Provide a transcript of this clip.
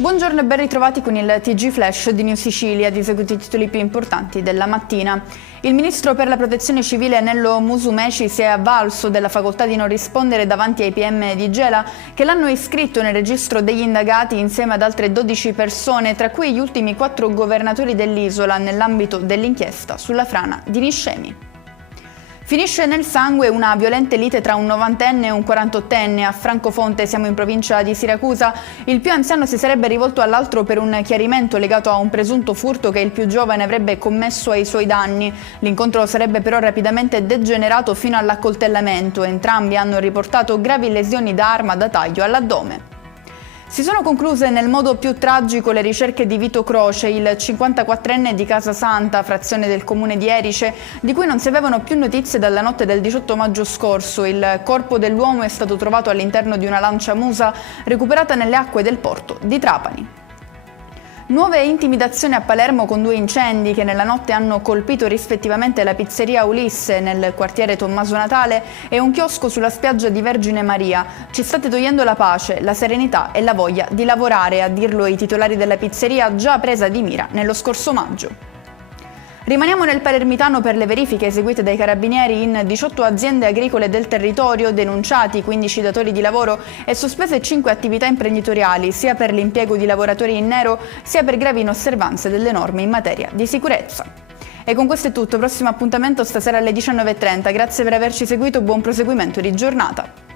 Buongiorno e ben ritrovati con il TG Flash di New Sicilia, di seguito i titoli più importanti della mattina. Il ministro per la protezione civile Nello Musumeci si è avvalso della facoltà di non rispondere davanti ai PM di Gela che l'hanno iscritto nel registro degli indagati insieme ad altre 12 persone, tra cui gli ultimi 4 governatori dell'isola nell'ambito dell'inchiesta sulla frana di Niscemi. Finisce nel sangue una violenta lite tra un 90enne e un 48enne. A Francofonte, siamo in provincia di Siracusa, il più anziano si sarebbe rivolto all'altro per un chiarimento legato a un presunto furto che il più giovane avrebbe commesso ai suoi danni. L'incontro sarebbe però rapidamente degenerato fino all'accoltellamento. Entrambi hanno riportato gravi lesioni da arma da taglio all'addome. Si sono concluse nel modo più tragico le ricerche di Vito Croce, il 54enne di Casasanta, frazione del comune di Erice, di cui non si avevano più notizie dalla notte del 18 maggio scorso. Il corpo dell'uomo è stato trovato all'interno di una lancia musa recuperata nelle acque del porto di Trapani. Nuove intimidazioni a Palermo con 2 incendi che nella notte hanno colpito rispettivamente la pizzeria Ulisse nel quartiere Tommaso Natale e un chiosco sulla spiaggia di Vergine Maria. Ci state togliendo la pace, la serenità e la voglia di lavorare, a dirlo i titolari della pizzeria già presa di mira nello scorso maggio. Rimaniamo nel Palermitano per le verifiche eseguite dai carabinieri in 18 aziende agricole del territorio, denunciati 15 datori di lavoro e sospese 5 attività imprenditoriali, sia per l'impiego di lavoratori in nero, sia per gravi inosservanze delle norme in materia di sicurezza. E con questo è tutto, prossimo appuntamento stasera alle 19:30. Grazie per averci seguito, buon proseguimento di giornata.